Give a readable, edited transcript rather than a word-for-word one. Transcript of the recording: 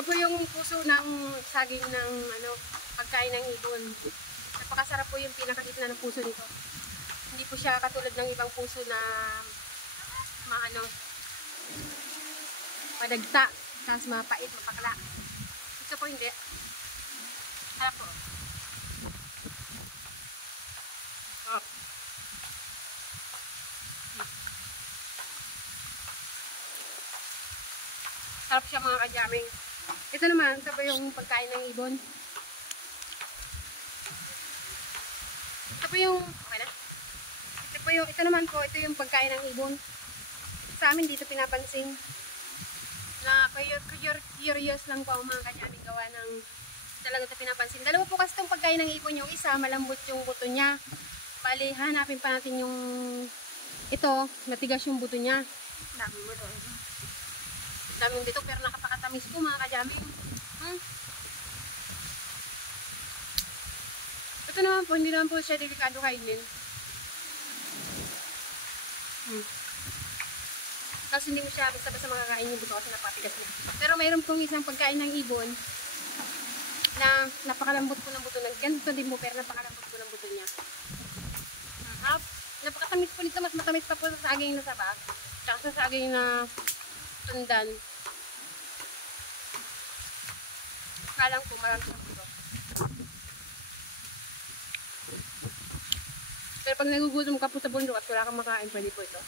Ito po yung puso ng saging ng pagkain ng ibon. Napakasarap po yung pinakagitna ng puso nito. Hindi po siya katulad ng ibang puso na madagta, tapos mapait, mapakla. Ito po hindi. Sarap po. Oh. Sarap siya mga kajaming. Ito naman, ito po yung pagkain ng ibon. Ito po yung, okay na? Ito naman po, ito yung pagkain ng ibon. Sa amin dito pinapansin. Na curious lang po ang mga kajaming gawa ng talaga ito pinapansin. Dalawa po kasi itong pagkain ng ibon. Yung isa, malambot yung buto niya. Bali, hanapin pa natin yung ito, matigas yung buto niya. Daming buto. Daming bito, pero nakapakatamis ko mga kajaming. Ito naman po, hindi naman po siya delikado kainin. Tapos hindi mo siya basta-basta makakain yung buto kasi napatigas niya. Pero mayroon pong isang pagkain ng ibon na napakalambot po ng buto. Ganito din mo, pero napakalambot po ng buto niya. Napakatamis po nito, mas matamis pa po sa saging na sabak. Tsaka sa saging na tundan. Kalang po, marami siyang buto. Pero pag nagugutom ka po sa bundok at wala kang makain, pwede po ito.